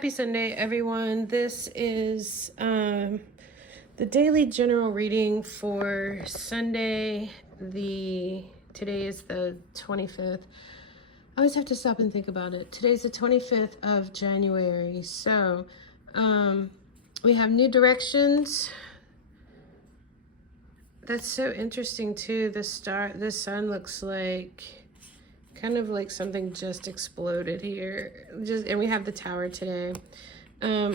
Happy Sunday, everyone. This is the daily general reading for Sunday. Today is the 25th. I always have to stop and think about it. Today's the 25th of January. So we have new directions. That's so interesting too. The sun looks like kind of like something just exploded here. And we have the tower today.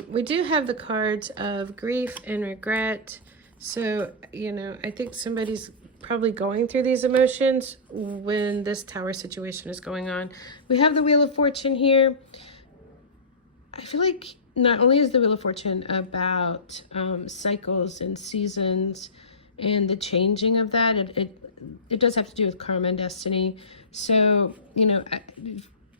We do have the cards of grief and regret. So, I think somebody's probably going through these emotions when this tower situation is going on. We have the Wheel of Fortune here. I feel like not only is the Wheel of Fortune about cycles and seasons and the changing of that, it does have to do with karma and destiny. So,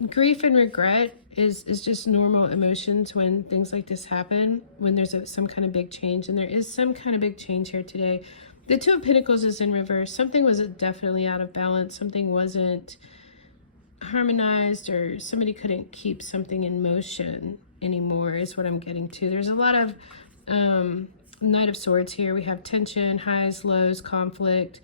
grief and regret is just normal emotions when things like this happen, when there's some kind of big change. And there is some kind of big change here today. The Two of Pentacles is in reverse. Something was definitely out of balance. Something wasn't harmonized, or somebody couldn't keep something in motion anymore is what I'm getting to. There's a lot of Knight of Swords here. We have tension, highs, lows, conflict.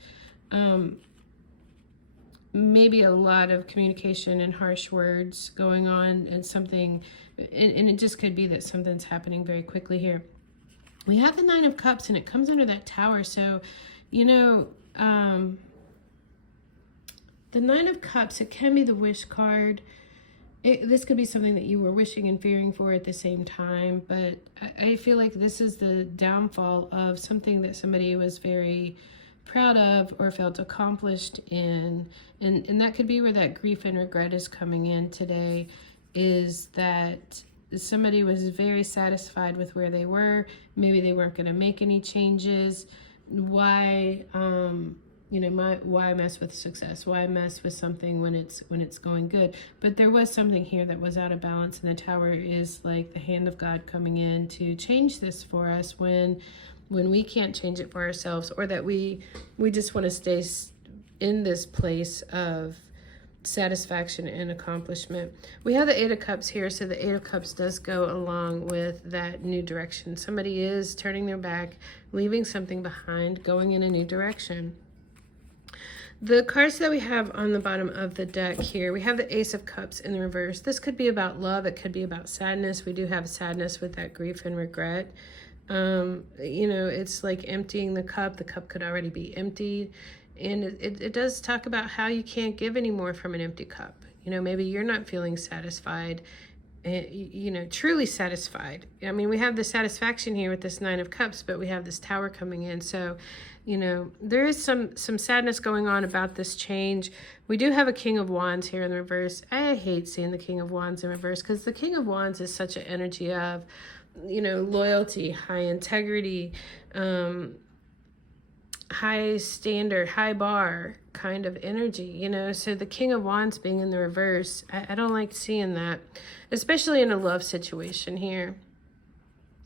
Maybe a lot of communication and harsh words going on, and something, and it just could be that something's happening very quickly here. We have the Nine of Cups, and it comes under that tower. So, the Nine of Cups, it can be the wish card. This could be something that you were wishing and fearing for at the same time, but I feel like this is the downfall of something that somebody was very proud of or felt accomplished in, and that could be where that grief and regret is coming in today, is that somebody was very satisfied with where they were. Maybe they weren't going to make any changes. Why why mess with success? Why mess with something when it's going good? But there was something here that was out of balance, and the tower is like the hand of God coming in to change this for us when we can't change it for ourselves, or that we just want to stay in this place of satisfaction and accomplishment. We have the Eight of Cups here, so the Eight of Cups does go along with that new direction. Somebody is turning their back, leaving something behind, going in a new direction. The cards that we have on the bottom of the deck here, we have the Ace of Cups in the reverse. This could be about love. It could be about sadness. We do have sadness with that grief and regret. It's like emptying the cup. The cup could already be emptied. And it does talk about how you can't give anymore from an empty cup. Maybe you're not feeling satisfied, truly satisfied. I mean, we have the satisfaction here with this Nine of Cups, but we have this tower coming in. So, there is some sadness going on about this change. We do have a King of Wands here in the reverse. I hate seeing the King of Wands in reverse, because the King of Wands is such an energy of, loyalty, high integrity, high standard, high bar kind of energy, so the King of Wands being in the reverse, I don't like seeing that, especially in a love situation here.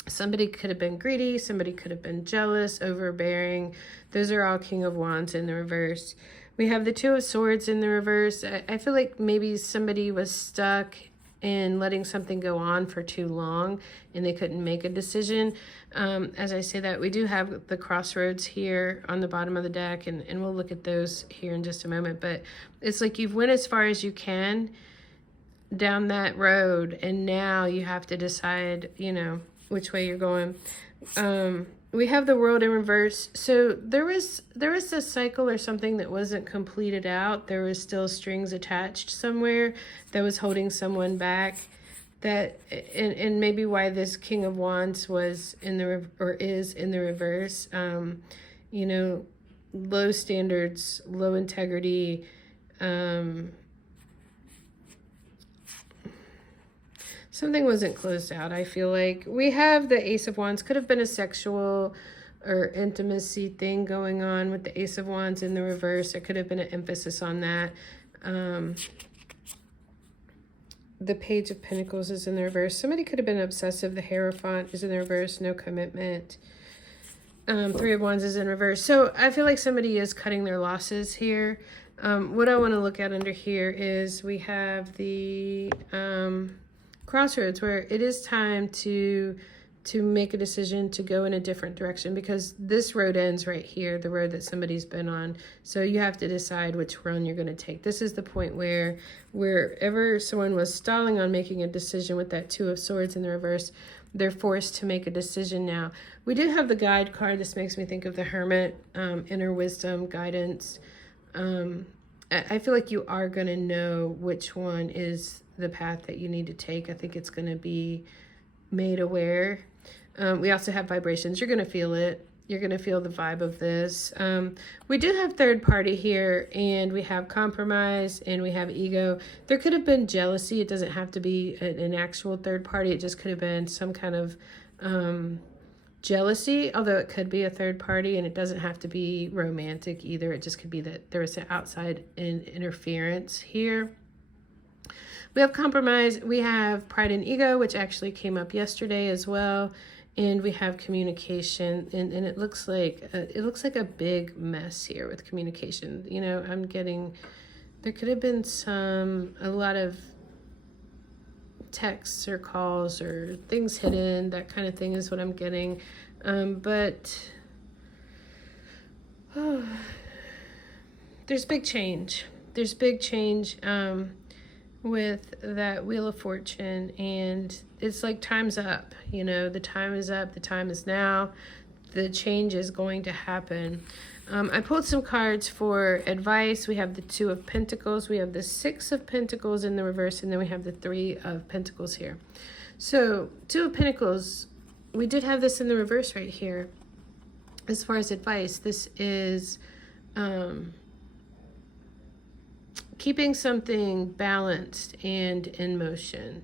Somebody could have been greedy, somebody could have been jealous, overbearing. Those are all King of Wands in the reverse. We have the Two of Swords in the reverse. I feel like maybe somebody was stuck in letting something go on for too long, and they couldn't make a decision. As I say that, we do have the crossroads here on the bottom of the deck, and we'll look at those here in just a moment. But it's like you've went as far as you can down that road, and now you have to decide, which way you're going. We have the World in reverse. So there was a cycle or something that wasn't completed out. There was still strings attached somewhere that was holding someone back. And maybe why this King of Wands was is in the reverse. Low standards, low integrity. Something wasn't closed out, I feel like. We have the Ace of Wands. Could have been a sexual or intimacy thing going on with the Ace of Wands in the reverse. There could have been an emphasis on that. The Page of Pentacles is in the reverse. Somebody could have been obsessive. The Hierophant is in the reverse. No commitment. Three of Wands is in reverse. So I feel like somebody is cutting their losses here. What I want to look at under here is we have the crossroads where it is time to make a decision to go in a different direction, because this road ends right here, the road that somebody's been on. So you have to decide which run you're going to take. This is the point where wherever someone was stalling on making a decision with that Two of Swords in the reverse, they're forced to make a decision now. We do have the Guide card. This makes me think of the Hermit, inner wisdom, guidance. I feel like you are going to know which one is the path that you need to take. I think it's going to be made aware. We also have vibrations. You're going to feel it. You're going to feel the vibe of this. We do have third party here, and we have compromise, and we have ego. There could have been jealousy. It doesn't have to be an actual third party. It just could have been some kind of jealousy, although it could be a third party, and it doesn't have to be romantic either. It just could be that there was an outside interference here. We have compromise. We have pride and ego, which actually came up yesterday as well. And we have communication, and it looks like a big mess here with communication. You know, I'm getting, there could have been a lot of texts or calls or things hidden, that kind of thing is what I'm getting. But there's big change. There's big change with that Wheel of Fortune, and it's like time's up. You know, the time is up. The time is now. The change is going to happen. I pulled some cards for advice. We have the Two of Pentacles. We have the Six of Pentacles in the reverse, and then we have the Three of Pentacles here. So Two of Pentacles, we did have this in the reverse right here. As far as advice, this is keeping something balanced and in motion.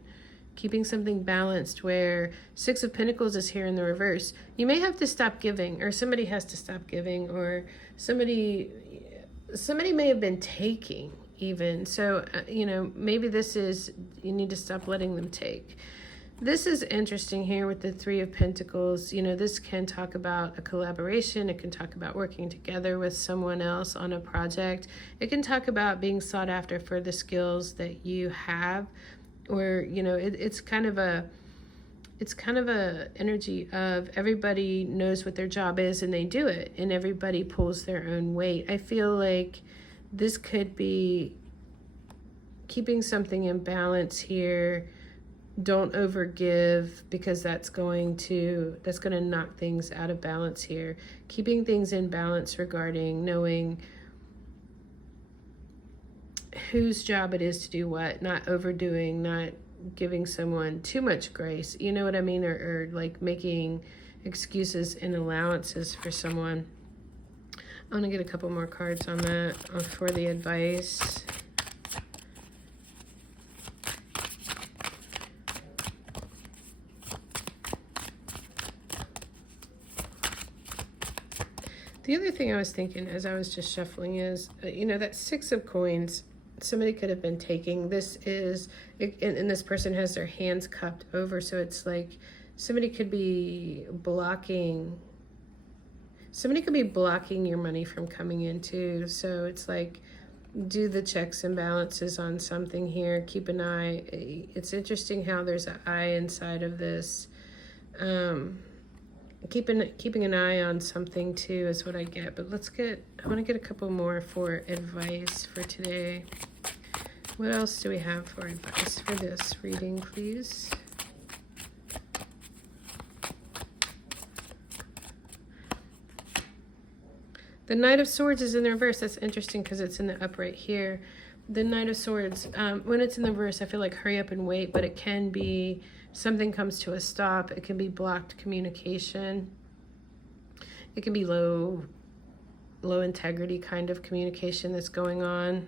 Keeping something balanced, where Six of Pentacles is here in the reverse. You may have to stop giving, or somebody has to stop giving, or somebody may have been taking even. So, you know, maybe this is, you need to stop letting them take. This is interesting here with the Three of Pentacles. You know, this can talk about a collaboration. It can talk about working together with someone else on a project. It can talk about being sought after for the skills that you have. Or, you know, it's kind of a energy of everybody knows what their job is and they do it, and everybody pulls their own weight. I feel like this could be keeping something in balance here. Don't overgive, because that's going to knock things out of balance here. Keeping things in balance regarding knowing whose job it is to do what, not overdoing, not giving someone too much grace, you know what I mean, or like making excuses and allowances for someone. I'm gonna get a couple more cards on that for the advice. The other thing I was thinking as I was just shuffling is, you know, that Six of Coins, somebody could have been taking. This is, and this person has their hands cupped over, so it's like somebody could be blocking your money from coming in too. So it's like, do the checks and balances on something here. Keep an eye. It's interesting how there's an eye inside of this. Keeping an eye on something too is what I get. But I want to get a couple more for advice for today. What else do we have for advice for this reading, please? The Knight of Swords is in the reverse. That's interesting because it's in the upright here. The Knight of Swords, when it's in the reverse, I feel like hurry up and wait, but it can be something comes to a stop. It can be blocked communication. It can be low integrity kind of communication that's going on.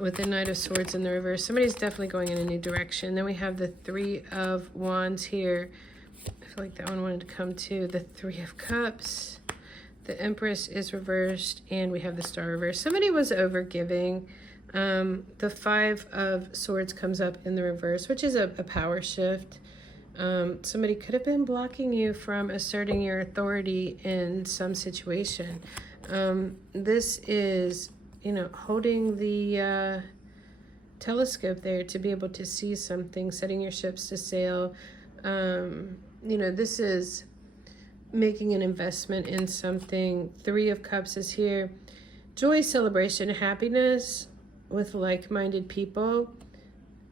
With the Knight of Swords in the reverse, somebody's definitely going in a new direction. Then we have the Three of Wands here. I feel like that one wanted to come too. The Three of Cups. The Empress is reversed, and we have the Star reversed. Somebody was overgiving. The Five of Swords comes up in the reverse, which is a power shift. Somebody could have been blocking you from asserting your authority in some situation. This is, you know, holding the telescope there to be able to see something, setting your ships to sail. This is making an investment in something. 3 of Cups is here. Joy, celebration, happiness with like-minded people.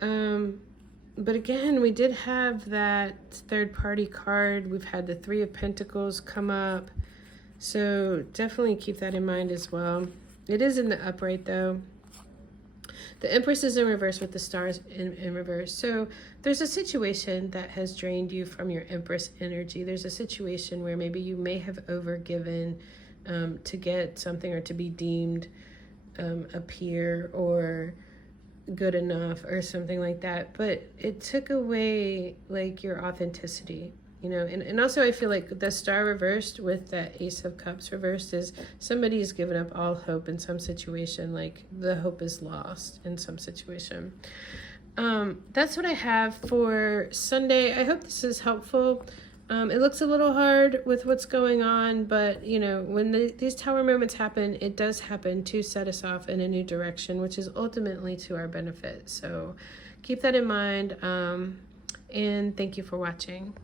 But again, we did have that third-party card. We've had the 3 of Pentacles come up. So definitely keep that in mind as well. It is in the upright though. The Empress is in reverse with the stars in reverse. So there's a situation that has drained you from your Empress energy. There's a situation where maybe you may have overgiven to get something or to be deemed a peer or good enough or something like that. But it took away like your authenticity. And also I feel like the star reversed with that Ace of Cups reversed is somebody's given up all hope in some situation, like the hope is lost in some situation. That's what I have for Sunday. I hope this is helpful. It looks a little hard with what's going on, but when these tower moments happen, it does happen to set us off in a new direction, which is ultimately to our benefit. So keep that in mind. And thank you for watching.